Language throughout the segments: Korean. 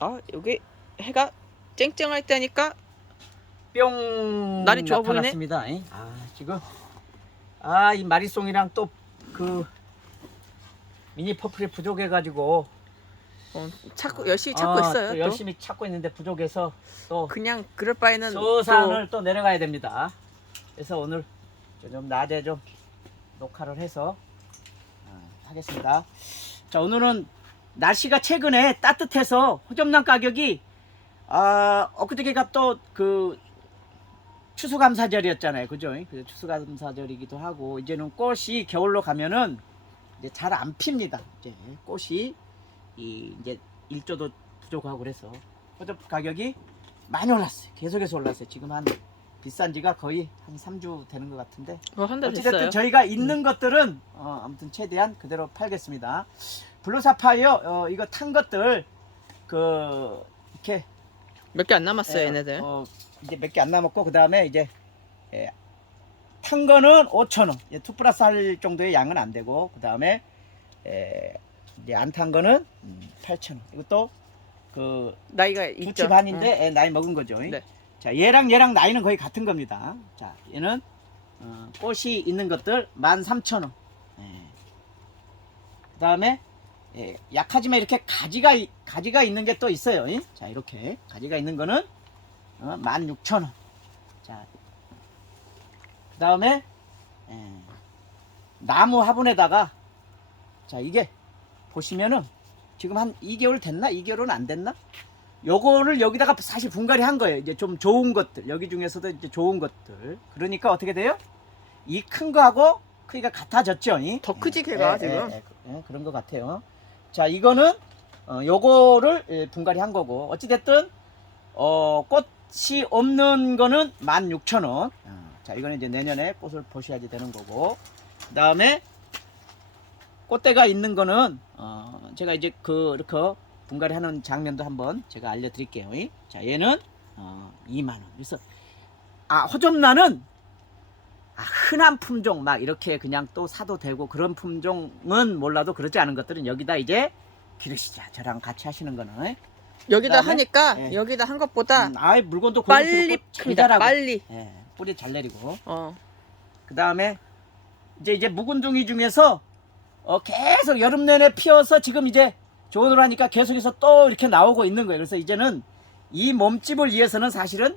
아 여기 해가 쨍쨍할 때니까 뿅 날이 좋아 보이네. 나타났습니다. 잉? 아 지금 아 이 마리송이랑 또 그 미니 퍼플이 부족해가지고 어, 찾고 열심히 찾고 아, 있어요. 또 또. 열심히 찾고 있는데 부족해서 또 그냥 그럴 바에는 저 산을 또 내려가야 됩니다. 그래서 오늘 좀 낮에 좀 녹화를 해서 어, 하겠습니다. 자 오늘은 날씨가 최근에 따뜻해서 호접란 가격이 아 엊그저께가 또 그 추수감사절이었잖아요, 그죠? 그래서 추수감사절이기도 하고 이제는 꽃이 겨울로 가면은 이제 잘 안 핍니다. 이제 꽃이 이 이제 일조도 부족하고 그래서 호접 가격이 많이 올랐어요. 계속해서 올랐어요. 지금 한 비싼 지가 거의 한 3주 되는 것 같은데 어, 한달 어찌됐든 됐어요. 저희가 있는 것들은 어, 아무튼 최대한 그대로 팔겠습니다. 블루 사파이어 어, 이거 탄 것들 그 이렇게 몇 개 안 남았어요, 예, 얘네들. 어, 이제 몇 개 안 남았고 그 다음에 이제 예, 탄 거는 5천 원. 예, 투 플러스 할 정도의 양은 안 되고 그 다음에 예, 이제 안 탄 거는 음, 8천 원. 이것도 그 나이가 있죠. 두치 반인데 예, 나이 먹은 거죠. 네. 자 얘랑 얘랑 나이는 거의 같은 겁니다. 자 얘는 어, 꽃이 있는 것들 13,000원. 예. 그 다음에 예, 약하지만 이렇게 가지가 이- 가지가 있는 게 또 있어요. 예? 자 이렇게 가지가 있는 거는 어, 16,000원. 자 그 다음에 예, 나무 화분에다가 자 이게 보시면은 지금 한 2개월 됐나? 2개월은 안 됐나? 요거를 여기다가 사실 분갈이 한 거예요. 이제 좀 좋은 것들. 여기 중에서도 이제 좋은 것들. 그러니까 어떻게 돼요? 이 큰 거하고 크기가 같아졌죠. 이? 더 크지, 걔가 예, 지금? 예, 예, 예, 그런 것 같아요. 자, 이거는 어, 요거를 예, 분갈이 한 거고 어찌 됐든 어, 꽃이 없는 거는 16,000원. 어, 자, 이거는 이제 내년에 꽃을 보셔야지 되는 거고. 그 다음에 꽃대가 있는 거는 어, 제가 이제 그 이렇게 분갈이 하는 장면도 한번 제가 알려드릴게요. 이. 자, 얘는 어, 2만 원. 그래서 아 아, 흔한 품종 막 이렇게 그냥 또 사도 되고 그런 품종은 몰라도 그렇지 않은 것들은 여기다 이제 기르시자. 저랑 같이 하시는 거는. 예. 여기다 그다음에, 하니까 예. 여기다 한 것보다 음, 아이 물건도 빨리 잘 큽니다. 자라고. 빨리. 예, 뿌리 잘 내리고. 어. 그 다음에 이제 이제 묵은둥이 중에서 어, 계속 여름 내내 피어서 지금 이제 조언을 하니까 계속해서 또 이렇게 나오고 있는 거예요. 그래서 이제는 이 몸집을 위해서는 사실은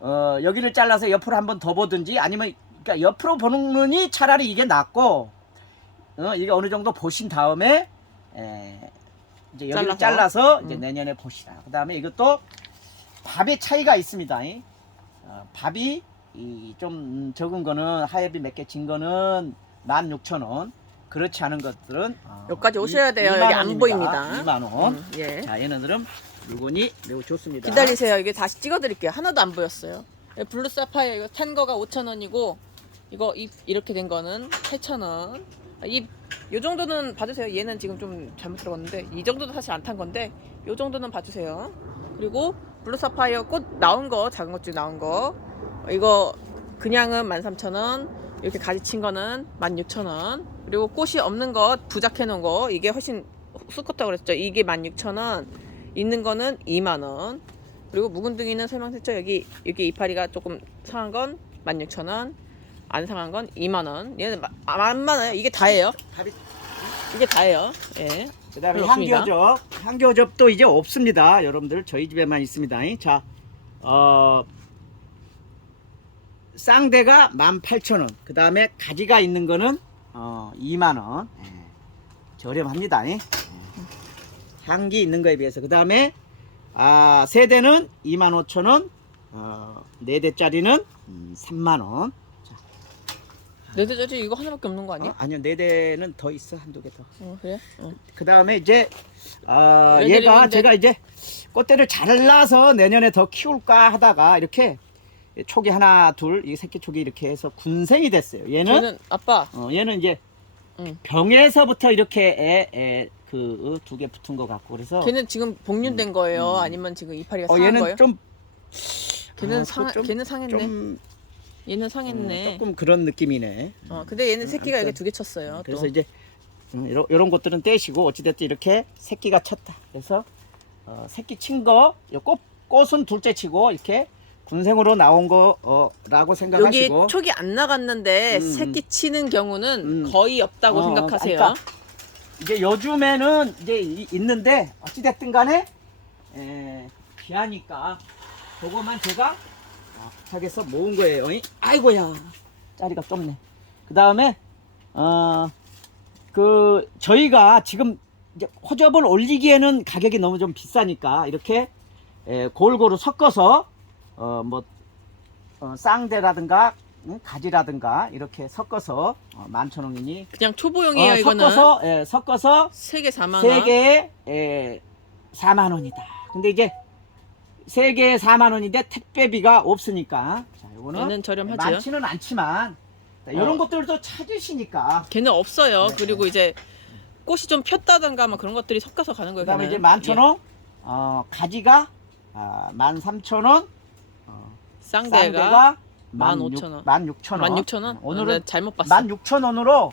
어, 여기를 잘라서 옆으로 한번 더 보든지 아니면 그러니까 옆으로 보는 눈이 차라리 이게 낫고 어, 이게 어느 정도 보신 다음에 에, 이제 여기를 잘라서. 잘라서, 이제 음. 내년에 보시라. 그 다음에 이것도 밥의 차이가 있습니다. 이. 어, 밥이 이 좀 적은 거는 하엽이 몇 개 진 거는 16,000원. 그렇지 않은 것들은 어, 여기까지 오셔야 이- 돼요. 2만 여기 안. 보입니다. 2만 원. 음, 예. 자, 얘네들은 물건이 매우 좋습니다. 기다리세요. 이게 다시 찍어드릴게요. 하나도 안 보였어요. 예, 블루 사파이어 이거 탄 거가 5,000원이고 이거 이, 이렇게 된 거는 8,000원. 아, 이, 요 정도는 봐주세요. 얘는 지금 좀 잘못 들어갔는데 이 정도도 사실 안 탄 건데 요 정도는 봐주세요. 그리고 블루 사파이어 꽃 나온 거 작은 것 중에 나온 거 어, 이거 그냥은 13,000원. 이렇게 가지 친 거는 16,000원. 그리고 꽃이 없는 거 부작해 놓은 거 이게 훨씬 수컷다고 그랬죠. 이게 16,000원. 있는 거는 2만 원. 그리고 묵은둥이는 설명했죠. 여기 여기 이파리가 조금 상한 건 16,000원. 안 상한 건 2만 원. 얘는 마- 아, 안 많아요. 이게 다예요. 밥이 이게 다예요. 예. 그다음에 별로 없습니다. 향기어접. 향기어접도 이제 없습니다. 여러분들 저희 집에만 있습니다. 자, 어 쌍대가 18,000원. 그다음에 가지가 있는 거는 어 2만 원. 예. 저렴합니다. 예. 향기 있는 거에 비해서. 그다음에 아, 세대는 25,000원. 어, 네 대짜리는 음, 3만 원. 네 대짜리 이거 하나밖에 없는 거 아니야? 어, 아니요. 네 대는 더 있어. 한두 개 더. 어, 그래? 어. 그 다음에 이제 아 얘들이 얘가 근데- 제가 이제 꽃대를 잘라서 내년에 더 키울까 하다가 이렇게 촉이 하나 둘 이 새끼 촉이 이렇게 해서 군생이 됐어요. 얘는 저는 아빠 어, 얘는 이제 응. 병에서부터 이렇게 그두 개 붙은 것 같고 그래서 걔는 지금 복륜된 거예요? 음. 아니면 지금 이파리가 어, 상한 얘는 거예요? 좀 걔는 아, 상 좀- 걔는 상했네. 좀 얘는 음, 상했네. 조금 그런 느낌이네. 어, 근데 얘는 음, 새끼가 아무튼. 이게 두 개 쳤어요. 그래서 또. 이제 이런 이런 것들은 떼시고 어찌됐든 이렇게 새끼가 쳤다. 그래서 어, 새끼 친 거, 요 꽃, 꽃은 둘째 치고 이렇게 군생으로 나온 거라고 여기 생각하시고 촉이 안 나갔는데 음, 새끼 치는 경우는 음. 거의 없다고 어, 생각하세요. 그러니까 이제 요즘에는 이제 이- 있는데 어찌됐든 간에 에, 귀하니까 그거만 제가 어, 부탁해서 모은 거예요. 이? 아이고야 자리가 좁네. 그 다음에 어 그 저희가 지금 이제 호접을 올리기에는 가격이 너무 좀 비싸니까 이렇게 에, 골고루 섞어서 어 뭐 어, 쌍대라든가 응? 가지라든가 이렇게 섞어서 어, 만천 원이니 그냥 초보용이에요 어, 이거는. 섞어서 예, 섞어서 세개 4만 원. 세 개에 예, 4만 원이다. 근데 이제 세 개에 4만 원인데 택배비가 없으니까 자, 요거는 얘는 저렴하죠. 많지는 않지만 이런 어. 것들도 찾으시니까 걔는 없어요. 네, 그리고 이제 꽃이 좀 폈다던가 뭐 그런 것들이 섞여서 가는 거예요. 그다음에 걔는. 이제 만천 원 어, 가지가 아, 만 삼천 원 어, 예. 쌍대가 쌍대가 만 오천 원. 만 육천 원. 만 육천 원. 오늘은 네, 잘못 봤어. 만 육천 원으로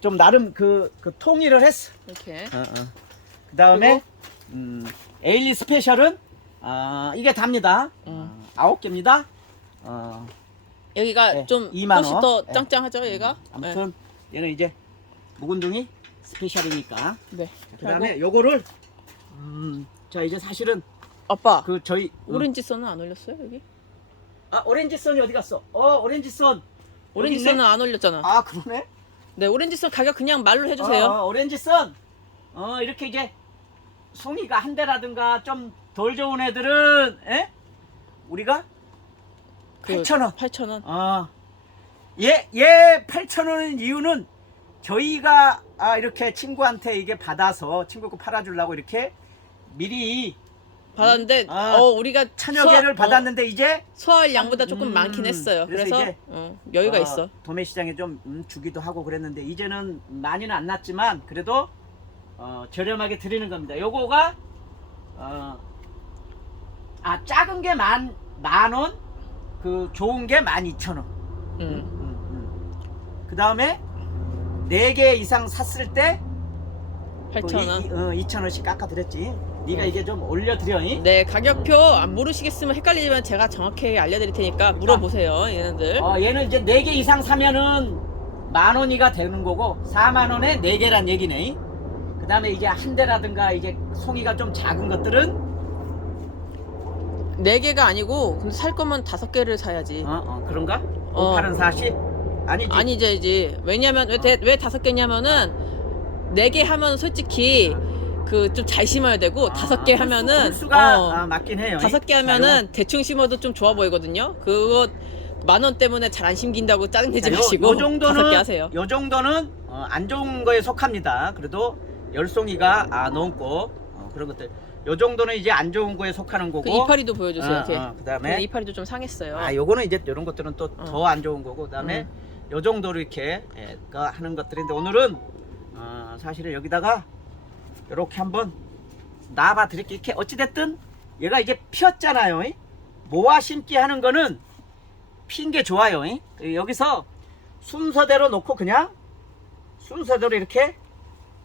좀 나름 그, 그 통일을 했어. 이렇게. 어, 어. 그 다음에 음, 에일리 스페셜은 아 이게 답니다. 음. 어, 아홉 개입니다. 어, 여기가 네, 좀 2만 꽃이 원. 더 네. 짱짱하죠, 얘가. 아무튼 얘는 이제 묵은둥이 스페셜이니까. 네. 그 다음에 요거를 음, 자 이제 사실은 아빠 그 저희 오렌지 선은 안 올렸어요 여기? 아 오렌지 선이 어디 갔어? 어 오렌지 선. 오렌지? 선은 안 올렸잖아. 아 그러네. 네, 오렌지 선 가격 그냥 말로 해주세요. 어, 어, 오렌지 선. 어 이렇게 이제 송이가 한 대라든가 좀 덜 좋은 애들은 에? 우리가 그 8,000원. 8천 원. 어. 얘, 얘 8,000원인 이유는 저희가 아, 이렇게 친구한테 이게 받아서 친구 거 팔아주려고 이렇게 미리 받았는데 아, 어 우리가 천여 소화- 개를 어, 받았는데 이제 소화할 양보다 조금 음, 많긴 했어요. 그래서 그래서, 이제, 어, 여유가 어, 있어. 도매 시장에 좀 음, 주기도 하고 그랬는데 이제는 많이는 안 났지만 그래도 어, 저렴하게 드리는 겁니다. 요거가 어, 아 작은 게 만 만 원, 그 좋은 게 만 이천 원. 음, 그 다음에 네 개 이상 샀을 때 8천 원. 어, 2천 원씩 깎아드렸지. 네가 이게 좀 올려드려. 이? 네, 가격표 안 모르시겠으면 헷갈리지만 제가 정확히 알려드릴 테니까 물어보세요, 얘네들. 어, 얘는 이제 네 개 이상 사면은 만 원이가 되는 거고 4만 원에 네 개란 얘기네. 그 다음에 이제 한 대라든가 이제 송이가 좀 작은 것들은 네 개가 아니고 근데 살 거면 다섯 개를 사야지. 어, 어 그런가? 어. 58은 40? 아니지. 아니지, 왜냐면 왜, 대- 왜 다섯 개냐면은 네 개 하면 솔직히 그 좀 잘 심어야 되고 다섯 개 하면은 수가 어, 아, 맞긴 해요. 다섯 개 자, 하면은 대충 심어도 좀 좋아 보이거든요. 그거 만 원 때문에 잘 안 심긴다고 짜증내지 자, 요- 마시고 요 정도는 다섯 개 하세요. 요 정도는 어, 안 좋은 거에 속합니다. 그래도 열송이가 아, 넘고 어, 그런 것들. 요 정도는 이제 안 좋은 거에 속하는 거고. 그 이파리도 보여주세요. 어, 이렇게. 어, 근데 그다음에 이파리도 좀 상했어요. 아 요거는 이제 요런 것들은 또 어. 더안 좋은 거고 그다음에 음. 요 정도로 이렇게 예, 그 하는 것들인데 오늘은 어, 사실은 여기다가 요렇게 한번 놔봐 드릴게 이렇게 어찌 됐든 얘가 이제 피었잖아요. 이? 모아 심기 하는 거는 핀 게 좋아요. 이? 여기서 순서대로 놓고 그냥 순서대로 이렇게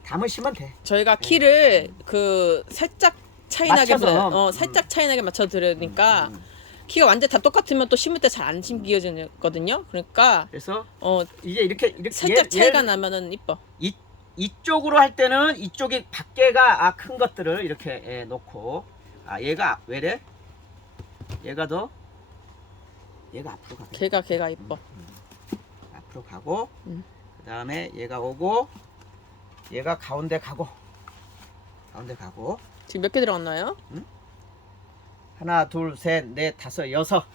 담으시면 돼. 저희가 키를 그 살짝 차이나게 맞춰서. 맞춰, 어, 음. 살짝 차이나게 맞춰 드리니까 음. 키가 완전 다 똑같으면 또 심을 때 잘 안 심기거든요. 그러니까 그래서 어 이제 이렇게 이렇게 살짝 얘- 차이가 얘- 나면은 이뻐. 이, 이쪽으로 할 때는 이쪽이 밖에가 아, 큰 것들을 이렇게 예, 놓고 아 얘가 왜래? 얘가 더 얘가 앞으로 가고 걔가 걔가 이뻐. 앞으로 가고 음. 그 다음에 얘가 오고 얘가 가운데 가고 가운데 가고 지금 몇 개 들어갔나요? 하나 둘셋넷 다섯 여섯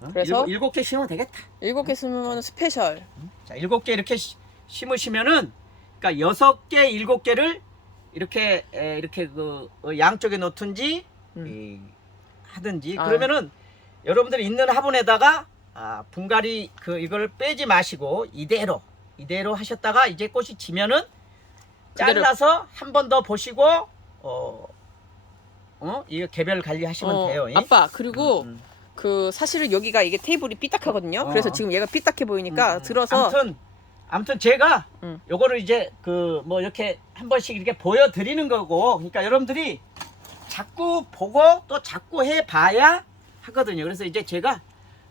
어? 그래서? 일곱, 일곱 개 심으면 되겠다 일곱 개 쓰면 스페셜. 자, 일곱 개 이렇게 시- 심으시면은 그러니까 여섯 개, 일곱 개를 이렇게 에, 이렇게 그 어, 양쪽에 놓든지 음. 이, 하든지 아. 그러면은 여러분들이 있는 화분에다가 아, 분갈이 그 이걸 빼지 마시고 이대로 이대로 하셨다가 이제 꽃이 지면은 그대로- 잘라서 한 번 더 보시고 어, 어 이거 개별 관리하시면 어, 돼요. 예? 아빠 그리고 음, 음. 그 사실은 여기가 이게 테이블이 삐딱하거든요. 어. 그래서 지금 얘가 삐딱해 보이니까 음, 음. 들어서 아무튼 아무튼 제가 음. 요거를 이제 그 뭐 이렇게 한 번씩 이렇게 보여 드리는 거고 그러니까 여러분들이 자꾸 보고 또 자꾸 해 봐야 하거든요. 그래서 이제 제가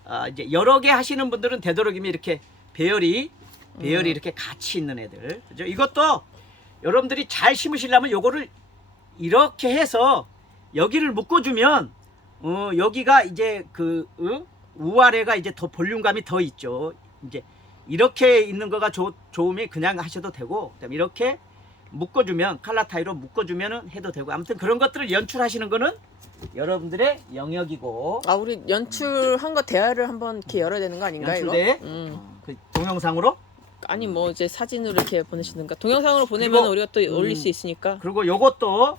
아, 이제 여러 개 하시는 분들은 되도록이면 이렇게 배열이 배열이 음. 이렇게 같이 있는 애들. 그죠? 이것도 여러분들이 잘 심으시려면 요거를 이렇게 해서 여기를 묶어주면 어, 여기가 이제 그 어? 우아래가 이제 더 볼륨감이 더 있죠. 이제 이렇게 있는 거가 좋, 좋으면 그냥 하셔도 되고 그다음에 이렇게 묶어주면 칼라타이로 묶어주면은 해도 되고 아무튼 그런 것들을 연출하시는 거는 여러분들의 영역이고 아 우리 연출한 거 대화를 한번 이렇게 열어야 되는 거 아닌가 이거? 연출대 음. 어, 그 동영상으로 아니 뭐 이제 사진으로 이렇게 보내시든가 동영상으로 보내면 그리고, 우리가 또 올릴 음, 수 있으니까. 그리고 요것도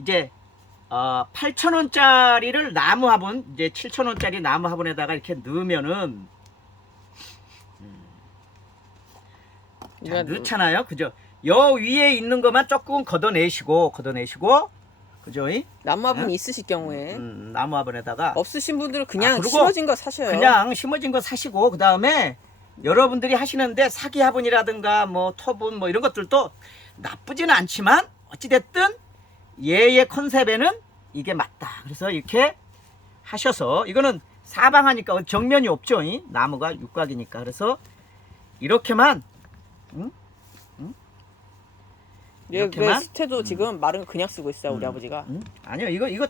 이제 어, 8,000원짜리를 나무 화분 이제 7,000원짜리 나무 화분에다가 이렇게 넣으면은 자, 그러니까 넣잖아요. 그죠? 요 위에 있는 것만 조금 걷어내시고 걷어내시고 그죠? 이? 나무 화분 응? 있으실 경우에 음, 나무 화분에다가 없으신 분들은 그냥 아, 그리고 심어진 거 사셔요. 그냥 심어진 거 사시고 그 다음에 여러분들이 하시는데 사기 화분이라든가 뭐 터분 뭐 이런 것들도 나쁘지는 않지만 어찌됐든 얘의 컨셉에는 이게 맞다. 그래서 이렇게 하셔서 이거는 사방하니까 정면이 없죠. 이? 나무가 육각이니까 그래서 이렇게만 예, 그 이렇게만? 스테도 지금 마른 거 그냥 쓰고 있어요 우리 음. 아버지가. 음? 아니요 이거 이거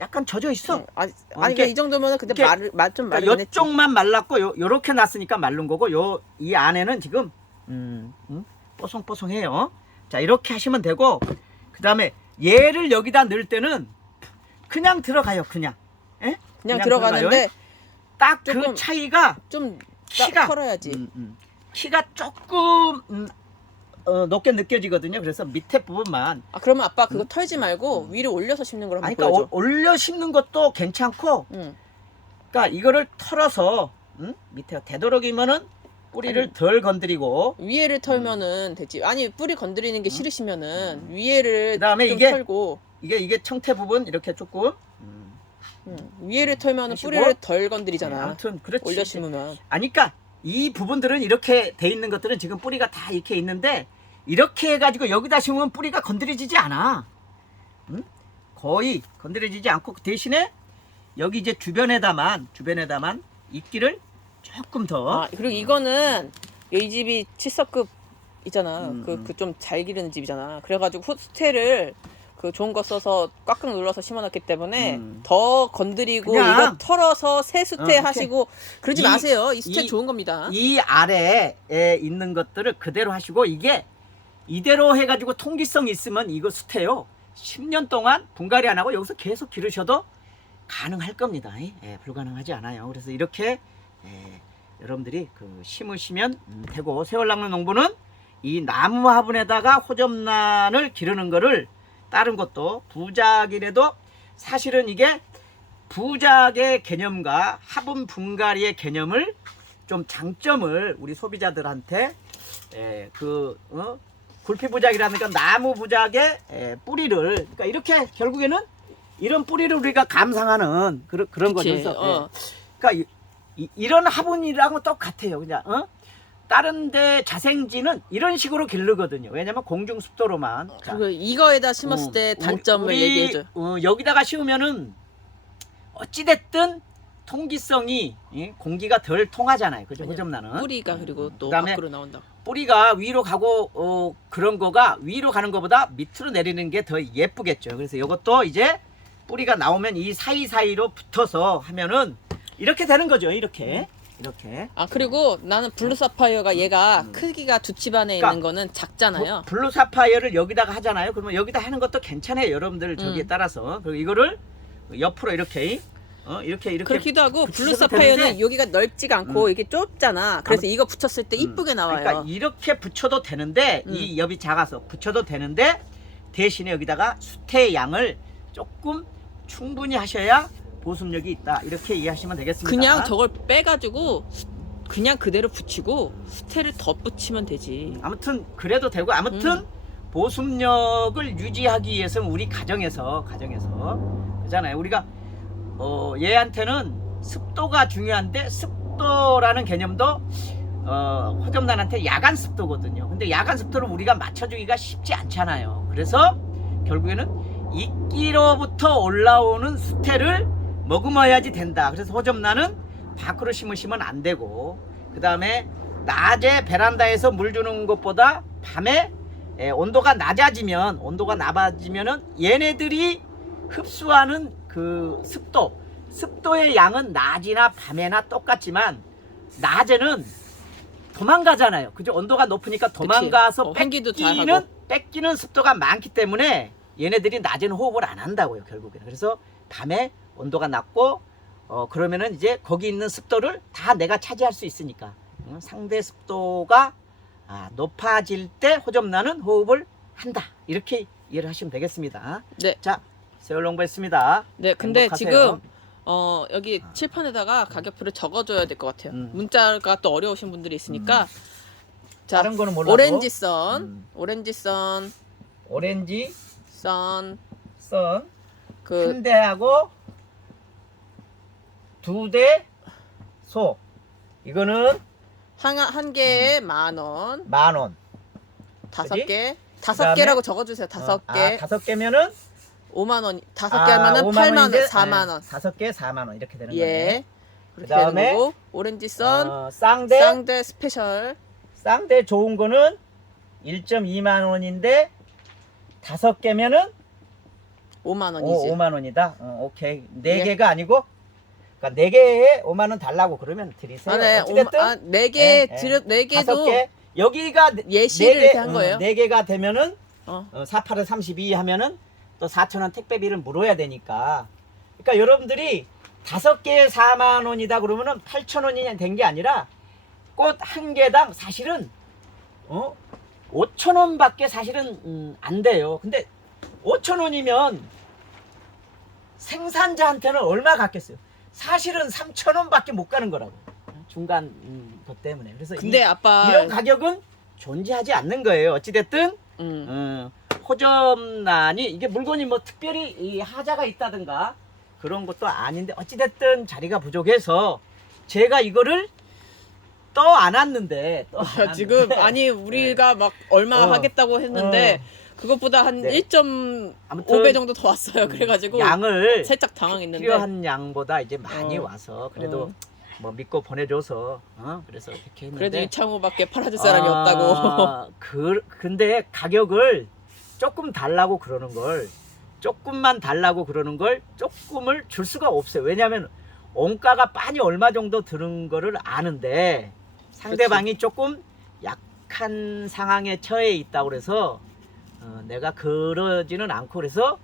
약간 젖어 있어. 응. 아니, 어, 아니 이렇게- 이 정도면은 근데 이렇게- 말을 말좀 그러니까 말은 했지. 요쪽만 말랐고 요 요렇게 났으니까 마른 거고 요 이 안에는 지금 음, 음, 뽀송뽀송해요. 자 이렇게 하시면 되고 그 다음에 얘를 여기다 넣을 때는 그냥 들어가요 그냥 예? 그냥 들어가는데 딱 그 조금 차이가 좀 키가 딱 털어야지. 음, 음. 키가 조금 음, 어, 높게 느껴지거든요. 그래서 밑에 부분만 아 그러면 아빠 그거 털지 말고 위로 올려서 심는 걸 한번 아니 그러니까 보여줘. 올- 올려 심는 것도 괜찮고 응. 그러니까 이거를 털어서 음? 밑에 되도록이면은 뿌리를 아니. 덜 건드리고 위에를 털면은 되지. 아니 뿌리 건드리는 게 싫으시면은 위에를 음. 그다음에 좀 이게- 털고 이게 이게 청태 부분 이렇게 조금 음. 응. 위에를 털면은 하시고. 뿌리를 덜 네, 건드리잖아. 아무튼 그렇지 올려 심으면. 아니까 이 부분들은 이렇게 돼 있는 것들은 지금 뿌리가 다 이렇게 있는데 이렇게 해가지고 여기다 심으면 뿌리가 건드려지지 않아 음? 거의 건드려지지 않고 그 대신에 여기 이제 주변에다만 주변에다만 이끼를 조금 더 아 그리고 이거는 이 집이 칠석급 있잖아. 음, 그 음. 그좀 잘 기르는 집이잖아. 그래가지고 후스테를 그 좋은 거 써서 꽉꽉 눌러서 심어놨기 때문에 음. 더 건드리고 그냥- 이거 털어서 새 수태 어, 하시고 그러지 이- 마세요. 이 수태 이- 좋은 겁니다. 이 아래에 있는 것들을 그대로 하시고 이게 이대로 해가지고 통기성 있으면 이거 수태요. 10년 동안 분갈이 안 하고 여기서 계속 기르셔도 가능할 겁니다. 예, 불가능하지 않아요. 그래서 이렇게 예, 여러분들이 그 심으시면 음, 되고 세월낙는 농부는 이 나무 화분에다가 호접란을 기르는 거를 다른 것도 부작이라도 사실은 이게 부작의 개념과 화분 분갈이의 개념을 좀 장점을 우리 소비자들한테 에, 그 어? 굴피 부작이라든가 나무 부작의 에, 뿌리를 그러니까 이렇게 결국에는 이런 뿌리를 우리가 감상하는 그런 그런 거죠. 어. 예. 그러니까 이, 이, 런 화분이랑은 똑같아요. 그냥 어? 다른데 자생지는 이런 식으로 기르거든요. 왜냐면 공중 습도로만. 자, 그리고 이거에다 심었을 어, 때 단점을 우리, 얘기해줘. 어, 여기다가 심으면은 어찌 됐든 통기성이 예, 공기가 덜 통하잖아요. 그죠? 아니요. 호접란은. 뿌리가 그리고 또 그다음에 밖으로 나온다. 뿌리가 위로 가고 어, 그런 거가 위로 가는 것보다 밑으로 내리는 게 더 예쁘겠죠. 그래서 이것도 이제 뿌리가 나오면 이 사이사이로 붙어서 하면은 이렇게 되는 거죠. 이렇게. 이렇게. 아 그리고 나는 블루 사파이어가 얘가 음. 크기가 두 집 안에 그러니까 있는 거는 작잖아요. 부- 블루 사파이어를 여기다가 하잖아요. 그러면 여기다 하는 것도 괜찮아요. 여러분들 저기에 음. 따라서. 그리고 이거를 옆으로 이렇게 어, 이렇게 이렇게 그렇기도 하고 블루 사파이어는 여기가 넓지가 않고 이게 좁잖아. 그래서 이거 붙였을 때 음. 이쁘게 나와요. 그러니까 이렇게 붙여도 되는데 음. 이 엽이 작아서 붙여도 되는데 대신에 여기다가 수태의 양을 조금 충분히 하셔야 보습력이 있다. 이렇게 이해하시면 되겠습니다. 그냥 저걸 빼가지고 수- 그냥 그대로 붙이고 스테를 덧붙이면 되지. 아무튼 그래도 되고 아무튼 음. 보습력을 유지하기 위해서는 우리 가정에서 가정에서 그잖아요. 우리가 어, 얘한테는 습도가 중요한데 습도라는 개념도 어, 호접란한테 야간 습도거든요. 근데 야간 습도를 우리가 맞춰주기가 쉽지 않잖아요. 그래서 결국에는 이끼로부터 올라오는 수태를 머금어야지 된다. 그래서 호접란은 밖으로 심으시면 안 되고 그 다음에 낮에 베란다에서 물 주는 것보다 밤에 에, 온도가 낮아지면 온도가 낮아지면은 얘네들이 흡수하는 그 습도 습도의 양은 낮이나 밤에나 똑같지만 낮에는 도망가잖아요. 그죠? 온도가 높으니까 도망가서 어, 뺏기는. 뺏기는 습도가 많기 때문에 얘네들이 낮에는 호흡을 안 한다고요. 결국에는. 그래서 밤에 온도가 낮고 어 그러면은 이제 거기 있는 습도를 다 내가 차지할 수 있으니까 응? 상대 습도가 아, 높아질 때 호접란은 호흡을 한다. 이렇게 이해를 하시면 되겠습니다. 네. 자, 세월 농부했습니다. 네, 근데 행복하세요. 지금 어 여기 칠판에다가 가격표를 적어줘야 될 것 같아요. 음. 문자가 또 어려우신 분들이 있으니까 자 다른 거는 몰라도 오렌지 선, 음. 오렌지 선, 오렌지 선, 선그한 대하고 두 대 소. 이거는 한, 한 개에 만 원, 만 원. 다섯 그지? 개, 다섯 그다음에- 개라고 적어주세요. 다섯 어, 개, 아, 다섯 개면은 오만 원, 다섯 아, 개 하면은 오만 팔만 원, 원인데, 사만 네, 원. 다섯 개 4만 원 이렇게 되는 거네. 예. 그렇게 그다음에 거고 오렌지 선, 어, 쌍대 쌍대 스페셜 쌍대 좋은 거는 1.2만 원인데 다섯 개면은 오만 오, 원이지. 5만 원이다. 어, 오케이. 네 예. 개가 아니고 그러니까 네 개에 5만 원 달라고 그러면 드리세요. 아, 네, 어찌됐든 아, 네 개, 예, 예. 드려, 네 다섯 개도 개 여기가 네- 예시를 네 개, 이렇게 한 어, 거예요. 네 개가 되면은 어. 어, 48에 32 하면은 또 4천 원 택배비를 물어야 되니까. 그러니까 여러분들이 다섯 개에 4만 원이다 그러면은 8천 원이 된 게 아니라 꽃 한 개당 사실은 어 5천 원밖에 사실은 음, 안 돼요. 근데 5천 원이면 생산자한테는 얼마 갔겠어요? 사실은 3천 원밖에 못 가는 거라고. 중간 음, 것 때문에. 그래서 근데 이, 아빠 이런 가격은 존재하지 않는 거예요. 어찌 됐든 음. 어, 호접란이 이게 물건이 뭐 특별히 이 하자가 있다든가 그런 것도 아닌데 어찌됐든 자리가 부족해서 제가 이거를 떠안 왔는데 떠안 지금. 아니 우리가 막 얼마 어. 하겠다고 했는데 그것보다 한 네. 1.5배 아무튼 정도 더 왔어요. 그래가지고 양을 살짝 당황했는데 필요한 양보다 이제 많이 어. 와서 그래도 어. 뭐 믿고 보내줘서 어? 그래서 이렇게 했는데 그래도 이창호밖에 팔아줄 사람이 아, 없다고. 그 근데 가격을 조금 달라고 그러는 걸 조금만 달라고 그러는 걸 조금을 줄 수가 없어요. 왜냐하면 원가가 빤히 얼마 정도 드는 거를 아는데 상대방이 조금 약한 상황에 처해 있다고 그래서 어, 내가 그러지는 않고 그래서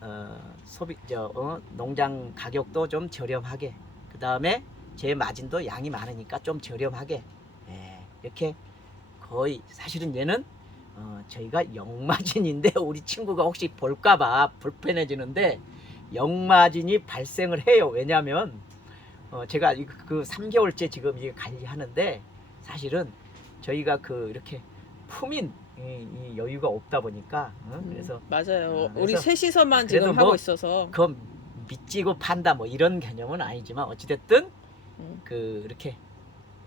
어, 소비 저 어, 농장 가격도 좀 저렴하게 그 다음에 제 마진도 양이 많으니까 좀 저렴하게 예, 이렇게 거의 사실은 얘는 어, 저희가 영마진인데 우리 친구가 혹시 볼까봐 불편해지는데 영마진이 발생을 해요. 왜냐하면 어, 제가 이- 그 3개월째 지금 이게 관리하는데 사실은 저희가 그 이렇게 품인 이, 이 여유가 없다 보니까 어? 그래서 맞아요. 어, 우리 그래서 셋이서만 지금 뭐 하고 있어서 그 믿지고 판다 뭐 이런 개념은 아니지만 어찌됐든 음. 그 이렇게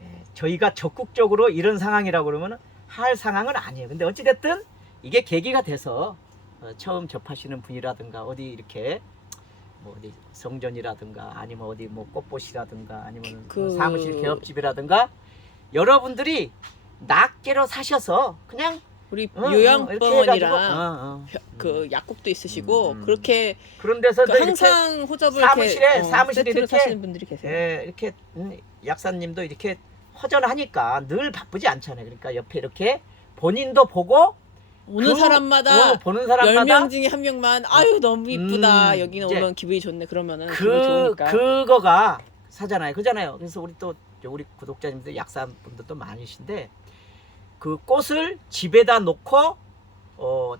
예, 저희가 적극적으로 이런 상황이라고 그러면 할 상황은 아니에요. 근데 어찌됐든 이게 계기가 돼서 어, 처음 접하시는 분이라든가 어디 이렇게 뭐 어디 성전이라든가 아니면 어디 뭐 꽃봇이라든가 아니면 그- 뭐 사무실 개업집이라든가 여러분들이 낱개로 사셔서 그냥 우리 어, 어, 요양병원이랑 어, 어. 그 약국도 있으시고 음, 음. 그렇게 그런 데서 그 항상 호접을 사무실에, 이렇게 어, 사무실에 이렇게 사시는 분들이 계세요. 예, 이렇게 음, 약사님도 이렇게 허전하니까 늘 바쁘지 않잖아요. 그러니까 옆에 이렇게 본인도 보고 오는 그- 사람마다 어, 보는 사람마다 10명 중에 한 명만 아유 너무 이쁘다. 음, 여기는 오면 기분이 좋네. 그러면은 그 좋으니까. 그거가 사잖아요. 그잖아요. 그래서 우리 또 우리 구독자님들 약사분들도 많으신데 그 꽃을 집에다 놓고 어, 어,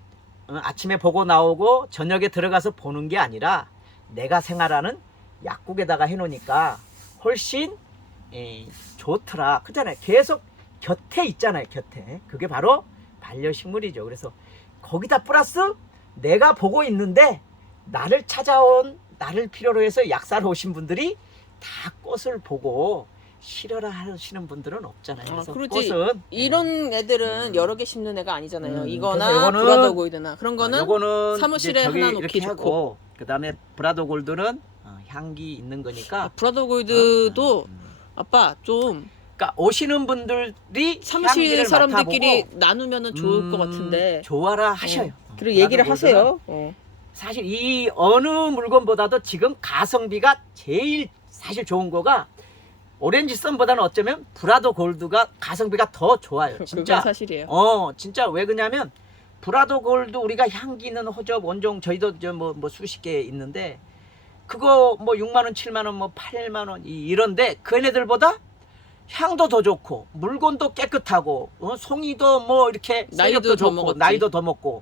아침에 보고 나오고 저녁에 들어가서 보는 게 아니라 내가 생활하는 약국에다가 해놓으니까 훨씬 예, 좋더라. 그잖아요. 계속 곁에 있잖아요. 곁에. 그게 바로 반려식물이죠. 그래서 거기다 플러스 내가 보고 있는데 나를 찾아온 나를 필요로 해서 약사로 오신 분들이 다 꽃을 보고 싫어라 하시는 분들은 없잖아요. 아, 그래서 그렇지. 꽃은 이런 애들은 음. 여러 개 심는 애가 아니잖아요. 음, 이거나 요거는- 브라더고이드나 그런 거는 어, 사무실에 하나 놓기 좋고. 그다음에 브라더 골드는 어, 향기 있는 거니까 아, 브라더고이드도 어, 음. 아빠 좀 그러니까 오시는 분들이 사무실 향기를 사람들끼리 맡아보고, 나누면은 좋을 것 음, 같은데 좋아라 하셔요. 어, 그리고 얘기를 하세요. 어. 사실 이 어느 물건보다도 지금 가성비가 제일 사실 좋은 거가 오렌지 썬보다는 어쩌면 브라더 골드가 가성비가 더 좋아요. 그건 진짜. 사실이에요. 어, 진짜 왜 그러냐면 브라더 골드 우리가 향기 있는 호접 원종 저희도 저뭐뭐 수십 개 있는데 그거 뭐 6만 원, 7만 원, 뭐 8만 원 이- 이런데 그 얘네들보다 향도 더 좋고 물건도 깨끗하고 어? 송이도 뭐 이렇게 나이도 더 좋고 먹었지. 나이도 더 먹고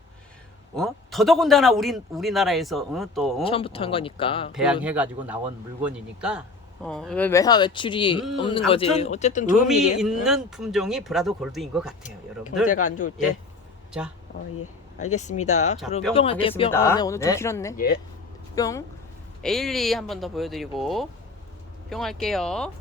어? 더더군다나 우리 우리나라에서 어? 또 어? 처음부터 한 어, 거니까. 배양해 가지고 나온 물건이니까 어, 왜 외화 외출이 음, 없는 거지. 아무튼 어쨌든 좋은 의미 일이에요. 있는 품종이 브라더 골드인 것 같아요, 응? 여러분들. 경제가 안 좋을 때. 예. 자, 어, 예. 알겠습니다. 자, 그럼 뿅 뿅 할게요. 뿅. 하겠습니다. 아, 네, 오늘 좀 네. 길었네. 예. 뿅. 에일리 한 번 더 보여드리고 뿅 할게요.